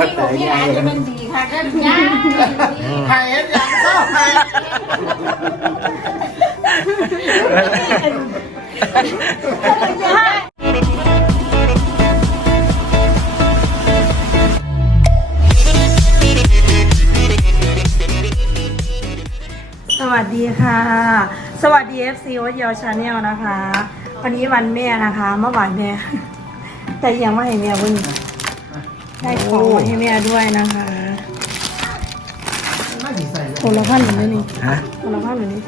วัดแต่ยังไงจะเป็นดีค่ะก็ย่าไข่เอ็ดยังก็ไข่สวัสดีค่ะ สวัสดี FC วัดเยาวชาแนลนะคะ วันนี้วันแม่นะคะ เมื่อวานแม่ แต่ยังไม่ให้แม่เพิ่ง ได้ของมาให้แม่ด้วยนะคะไม่ถึงใส่คนละพันหรือไม่นี่ฮะคนละพันหรือนี่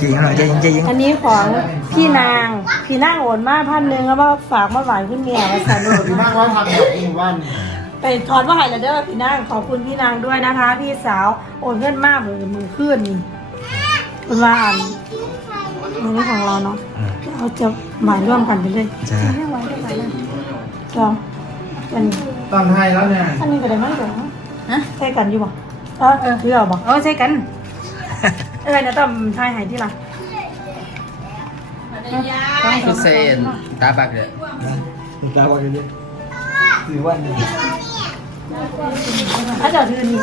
จริงเหรอจริงจริงอันนี้ของพี่นาง พี่นางโอนมาพันหนึ่งแล้วว่าฝากมาหวานขึ้นแม่มาสั่นพี่นั่งร้อยพันแบบหมู่บ้านไปถอนว่าหายแล้วเด้อพี่นางขอบคุณพี่นางด้วยนะคะ พี่สาวโอนเงินมากมือมือขึ้นนี่เป็นว่าอันมือของเราเนาะเราจะหมายร่วมกันไปเลยจ้าก็อันนี้ ตอนไทยแล้วเนี่ยอันนี้ก็ได้มั้งเดี๋ยวฮะใช่กันอยู่บ่เออเออคือเอาบ่เออใช่กันเออนะต้อมทายหายที่ละคือเซนตาบักเลยตาวันนี้หรือวันนี้ถ้าเจะถือนี่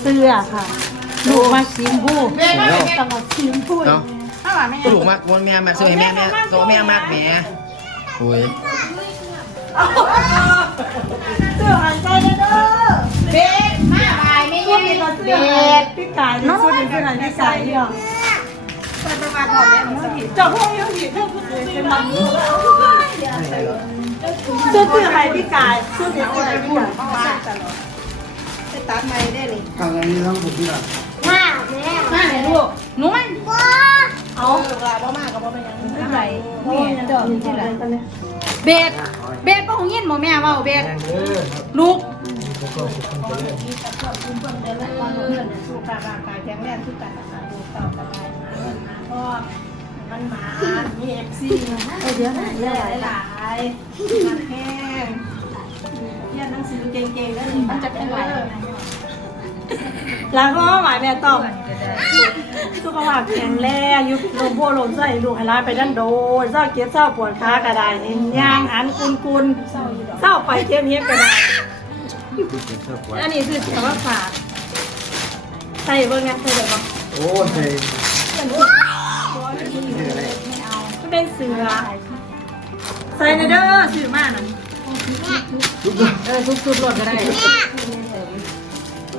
เสื้อค่ะลูกมาชิมผู้ตลอดสีชมพูเนาะ ถูกมากวันแม่มาซื้อให้แม่แม่โซแม่มากแม่โอ้ยเสื้อหายใจเลยเด้อเบ็ดมาบายไม่พูดใช่ในเบ็เสื้อดพี่กายนี่สุดในเสื้อไหนพี่กายเนี่ยเปิดประวัติก่อนเลยมันผิดเจ้าพวกนี้ผิดเรื่องพูดเลยใช่ไหมเสื้อเสื้อไหนพี่กายเสื้อเสื้อไหนพี่กายไปตัดไม้ได้เลยทางนี้ต้องผมที่แบบมาไหนลูกหนูมัน เอาลูกหลานบ่มากกับบ่เป็นยังไม่ไหวโอ้ยเดี๋ยวที่ไหนกันเนี่ยเบ็ดเบ็ดบ่หงยินบ่แม่เว้าเบ็ดลูกสุขภาพร่างกายแข็งแรงทุกการรักษาดูต่อสบายนะพ่อมันหมามีเอฟซีเดี๋ยวนะเยอะหลายมันแห้งเรียนหนังสือเก่งๆแล้วมันจะเป็นไห วแล้วก็หมายแม่ต้องสุขภาพแข็งแรงยุบลมโพลมใส่ลูกให้ร้ายไปด้านโดนเศร้าเจ็บเศร้าปวดขากระไดย่างหันกุนกุนเศร้าไปเทียมเทียมกระไดอันนี้คือเสียว่าฝากใส่เบิ่งไงใส่เดี๋ยวบอกโอ้ใส่มันเป็นเสือใส่ในเด้อสื่อมากนะเออทุบๆรถก็ได้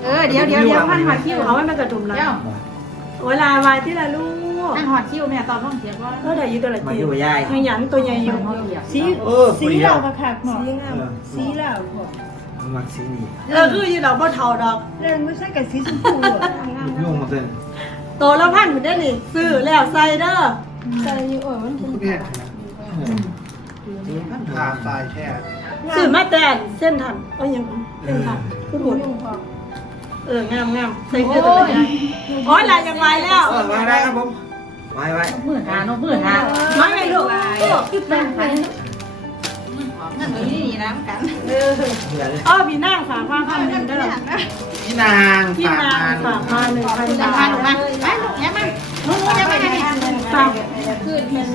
เออเดี๋ยวเดี๋ยวเดี๋ยวพันหอดคิ้วเอาไว้มันกระดุมแล้วเดี๋ยวเวลาวายที่ละลูกนั่งหอดคิ้วแม่ตอนต้องเสียว่าเออได้อยู่ตัวละมาจีอยู่ยายขยันตัวใหญ่อยู่สีเออสีเราก็คักเนาะสีงามสีเรามักสีนี่เออคืออยู่ดอกบ่เท่าดอกเรื่องไม่ใช่กับสีชมพูยุ่งมาเกินโตแล้วพันหุ่นได้นี่ซื้อแล้วใส่เด้อใส่อยู่เออมันคุณเนี่ยผ่าทรายแท้ซื้อมาแต่เส้นทันเอายังเส้นทันผู้บุญ เอองามงามใส่คือตัวใหญ่โอ้ยลายยังไวแล้วเออไว้ไว้ครับผมไว้ไว้มือหานกมือหาน้อยไหมลูกนั่งกันนั่งอยู่นี่น้ำกันเออเออพี่นางฝากมาพันหนึ่งเด้อพี่นางพี่ฝากนางงานฝากมาหนึ่งพันจะบาพาทหนูมาไปลูกยังมาหนูจะไปไหนฝากคือเป็น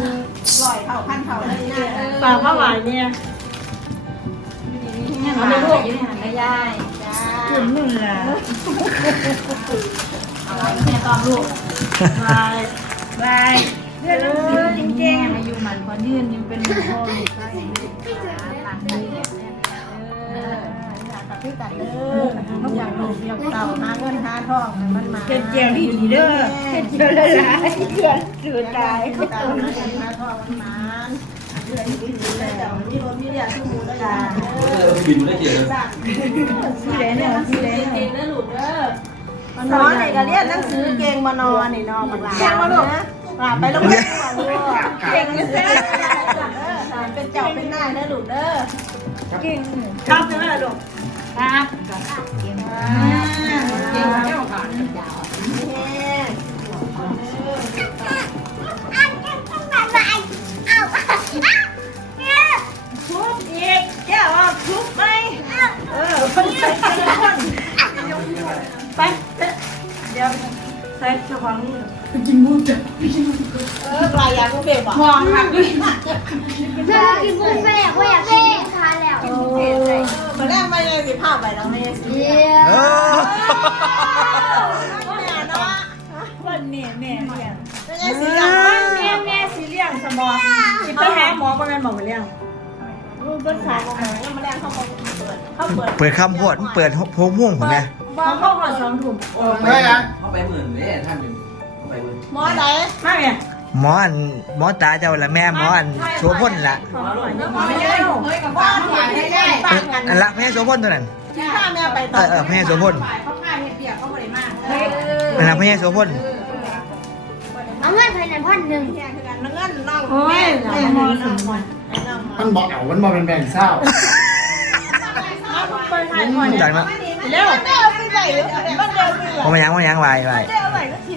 ลอยเผาพันเผาเลยนะฝากผ้าหวานเนี่ยเอาไปลูกอยู่ในหันได้ยาย จ้าถึงหนึ่งแล้วเอาไว้แม่ตอบลูกบายบายเรื่องนั้นคือจริงอายุมันคนยืนยังเป็นพ่อลูกใช่หลังนี้เอออยากกับพี่ตัดเด้อต้องอยากลูกอยากเต่าหาเงินหาทองมันมาเป็นเจียวดีดีเด้อเป็นเยอลยหลายเดือนจืดตายเต่าหาเงินหาทองมันมาเดือนที่ดีแล้วที่รถมีเรียกที่มูแล้วจ้า บินได้เกี่ยวเลยที่ไหนเนี่ยที่ไหนเก่งนะลูกเด้อนอนนี่ก็เรียนหนังสือเก่งมานอนนี่นอนมันเก่งมาลูกลาไปโรงเรียนลูกเก่งเลยเด้อเป็นเจ้าเป็นนายนะลูกเด้อเก่งครับใช่ไหมลูกครับเก่งมากเก่งเจ้าค่ พื่อกินบุฟเฟ่อยากกินทาแล้วเออมาแรกมาเลยสิภาพไปแล้วไม่ได้สิเยี่ยเออวันนี้แม่เลี้ยงไม่ใช่สีเหลืองแม่แม่สีเหลืองสมองสิไปหาหมอประมาณบอกมาเลี้ยงรูปเบิ้ลสายของหมอมาแรกเขาบอกเปิดเขาเปิดเปิดคำพวดเปิดโพงม่วงผมไงบอกเขาก่อนสองถุงไม่อะเขาไปหมื่นเลยท่านหนึ่งเขาไปหมื่นหมอไหนมาไง หมออันหมอตาเจ้าละแม่หมออันโสพลละของหวานยังไม่ได้เฮ้ยกับว่าหวานได้ได้เอ้ยอันละแม่โสพลตัวนั้นข้าแม่ไปเออเออแม่โสพลเขาฆ่าเห็ดเบียกเขาบริมากอันละแม่โสพลเอาเงินภายในพันหนึ่งโอ้ยแม่มอนอะมันบอกเอามันบอกเป็นแบ่งเศร้าไปถ่ายก่อน จากนั้นเร็วเร็วไปไหนมันเดินไปผมไม่ยังผมไม่ยังวายวาย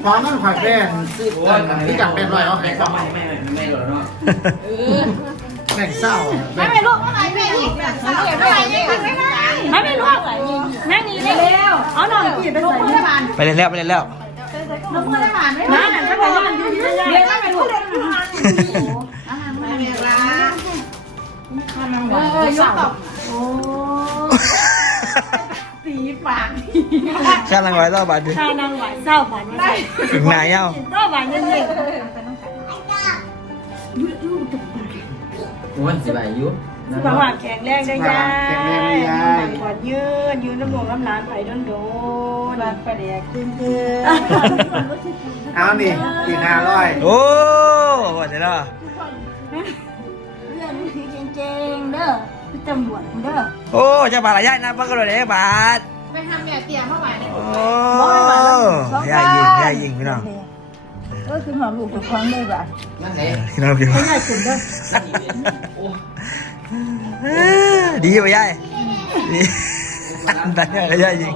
พร้อมมันผักแบ่งซื้อที่จับเป็นร้อยเอาให้ก่อนไม่ไม่ไม่ไม่หรอกเนาะแบ่งเศร้าแบ่งไม่ลูกเท่าไหร่แม่อีกเนี่ยเท่าไหร่เนี่ยไม่ไม่ลูกนั่งนี่เร็วเอาหน่อยกี่ไปใส่ที่บ้านไปเล่นแล้วไปเล่นแล้วลูกเมื่อได้บ้านไม่มานั่นก็ไปบ้านอยู่ที่นี่เรียนไม่ไปลูกเออยกตบโอ้ สีปากข้างหลังไว้ต่อบาดดิข้านางหวานเศร้าบานได้ถึงไหนเย้าเศร้าบานยังไงมันสิบอายุสุขภาพแข็งแรงได้ยายกอดยืนยืนน้ำหลวงน้ำหลานไปโดนโดนบานประเดี๋ยวขึ้นขึ้นเอานี่อีกห้าร้อยโอ้หมดแล้วเรื่องนี้เก่งๆเด้อตำรวจเด้อ โอ้เจะบาทละยายนะบังกะโดดเลยบาทไปทำแบบเตียเข้าไปเนี่ยโอ้ยายยิงยายยิงพี่น้องเออคือหอมลูกกับความเลยบ่ะนั่นไหนพี่น้องพี่น้องง่ายขึ้นเด้อดีป่ะยายดีตัดเนี่ยแล้วยายยิง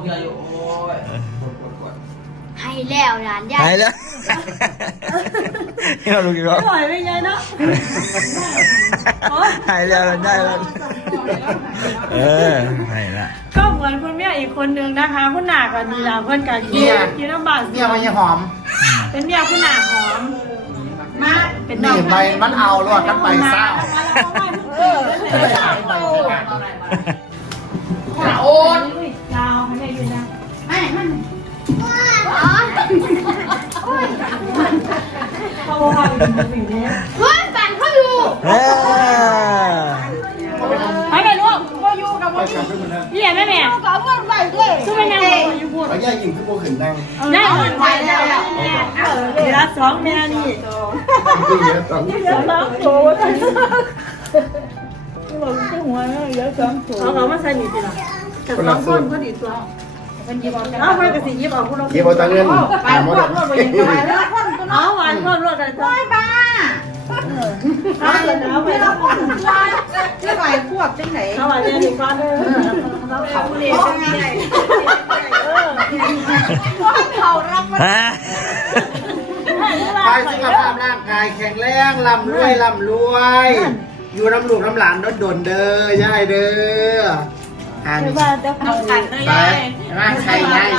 ให้แล้วร้านยาหายยแล้ว พี่น้องรู้กี่รอบปล่อยไปไงเนาะหายแล้วได้แล้วเออหายละก็เหมือนคุณแม่อีกคนนึงนะคะคุณหนากับดีลาเพื่อนกันกินกินน้ำบาดเนี่ยมันยังหอม เป็นเมียคุณหนาหอมมากเป็นดอนี่กใบมันเอาลวดกันไปเศร้า เขาบอกว่เป็นสิ่งเฮ้ยแฟนเขาอยู่เออไปไปลูกก็อยู่กับวันนี้พี่เห็นไหมแม่ก็เพื่อนไปด้วยซึ่งไม่นั่งอยู่พูดแล้วย่ายิงขึ้นโบขึ้นนั่งได้หมดไปแล้วเดี๋ยวสองแม่นี่ขึ้นเยอะจังเดี๋ยวสองโถเราจะหัวเยอสองโถเอาเอามาใส่หนีสิล่ะแต่สองคนก็ดีตัว เอาไปกระสียิบออกคุณเราเก็บเอาตังเงินตามมาดอกเอาหวานคนรวดกันจ้อยบ้าเอาเสร็จแล้วไปแล้วจะไหวพวกจังไหนเอาหวานเนี่ยดีกว่าเด้อเราเขาเรียนกันไงเออฮะไปสุขภาพร่างกายแข็งแรงลำรวยลำรวย อยู่น้ำลูกน้ำหลานโดนเด้อย่ายเด้ออันนี้ว่าจะเอาขันเลยไป ร่างใครย่าย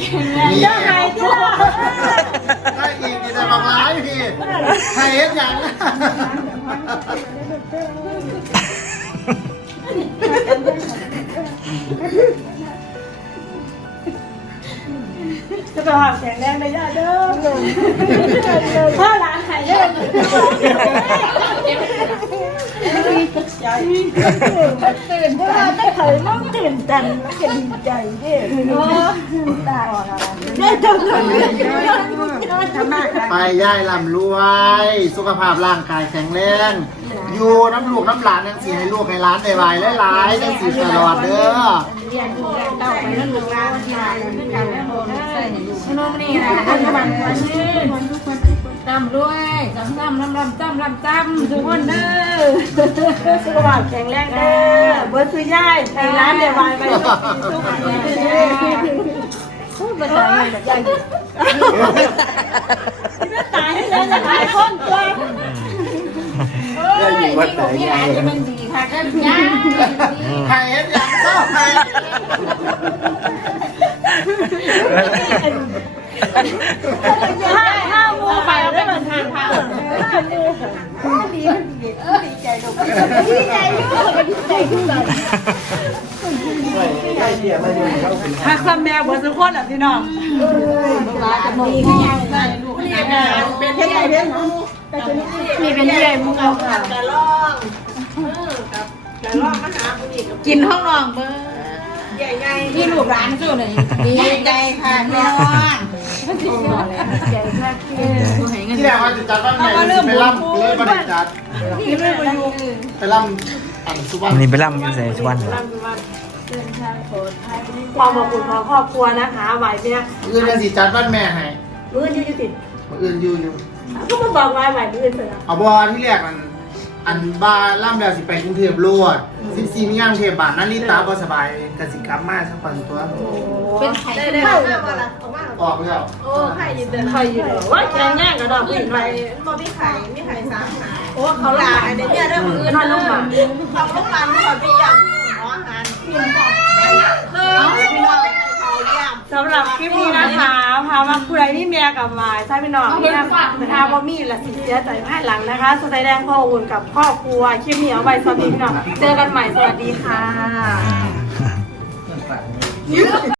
อีกนี่ยังไงจ้าได้อีกนี่จะมาร้ายพี่ใครเห็นอย่างจะไปหาแข็งแรงได้ยาเด้อพ่อร้านไข่เด้อตื่นเพราะว่าถ้าไข่ต้องตื่นตันแล้วก็ดีใจเด้อตาได้จังเลยทำหน้าไปย่ายลำรวย สุขภาพร่างกายแข็งแรง อยู่น้ำลูกน้ำหลานยังสีให้ลูกให้หลานได้ไวหลายๆยังสีตลอดเด้อเรียนดูแลเต้าไปแล้วลูกร้านที่ร้านกันแล้วโอนใส่ขนมนี่นะขนมมันวัน นี้จำด้วยจำจำลำลำจำลำจำทุกคนเด้อสุขภาพแข็งแรงเด้อเบิร์ดซื้อย่ายในร้านเดวายไปทุกคนพูดภาษาไทยแบบย่ายไม่ตายให้เลยจะตายคนตัวย่าอยู่วัดไหนยายมันดีค่ะก็ย่าใครเห็นอย่างเศร้าใครถ้าถ้า มูไปได้เหมือนทางผ่านดีใจลูกดีใจลูกดีใจลูกได้เดียมาอยู่เข้าถึงฮักซ้ำแม่บิดทุกคนอะพี่น้องร้านจะมองพ่อได้ลูกนี่เป็นเพื่อนใหญ่เพื่อนมีเป็นใหญ่มุกเอาค่ะกินห้องนอนเบอร์พี่ลูกร้านสู้หน่อยดีใจค่ะน้อง ที่แรกว่าจะจัดบ้านแม่ไปล่ำเลยบริจัดไม่ประยุกต์ไปล่ำอันสุวรรวันณนี้ไปล่ำอยู่ใส่สุวรรณความอบอุ่นของครอบครัวนะคะไหวไหมเนี่ยอื่นจะสิจัดบ้านแม่ให้มือยืดยืดติดอื่นยู่อยู่ก็มาบอกไว้ไหวมือเสร็จแล้วเอาบอลที่แรกอัน อันบาล่ำแล้วสิไปกรุงเทพรวดสิบสี่มีงานกรุงเทพบาทนั่นนี่ตาบ่สบายกสิกรรมมาสักวันตัวเป็นไข่ได้เข้ามาละออกไปแล้วโอ้ไข่ยืนเดินใครอยู่เหรอว่าแกงแย่งกับดอกผู้หญิงไปบ่มีไข่มีไข่สามหาโอ้เขาหลายเดี๋ยวเนี่ยเรื่องอื่นนอนลงมาเขาลูกหลานเขาพี่ยำพี่หมออาหารพี่บอกเป็นคือพี่น้องเขายำสำหรับคลิปนี้นะคะพามาผู้ใดที่เมียกับวายใช่พี่น้องที่ทำทาบะมี่และสิเสียใจภายหลังนะคะสไตล์แดงพ่ออุ่นกับครอบครัวคลิปนี้เอาไว้สวัสดีพี่น้องเจอกันใหม่สวัสดีค่ะเพื่อนฝัน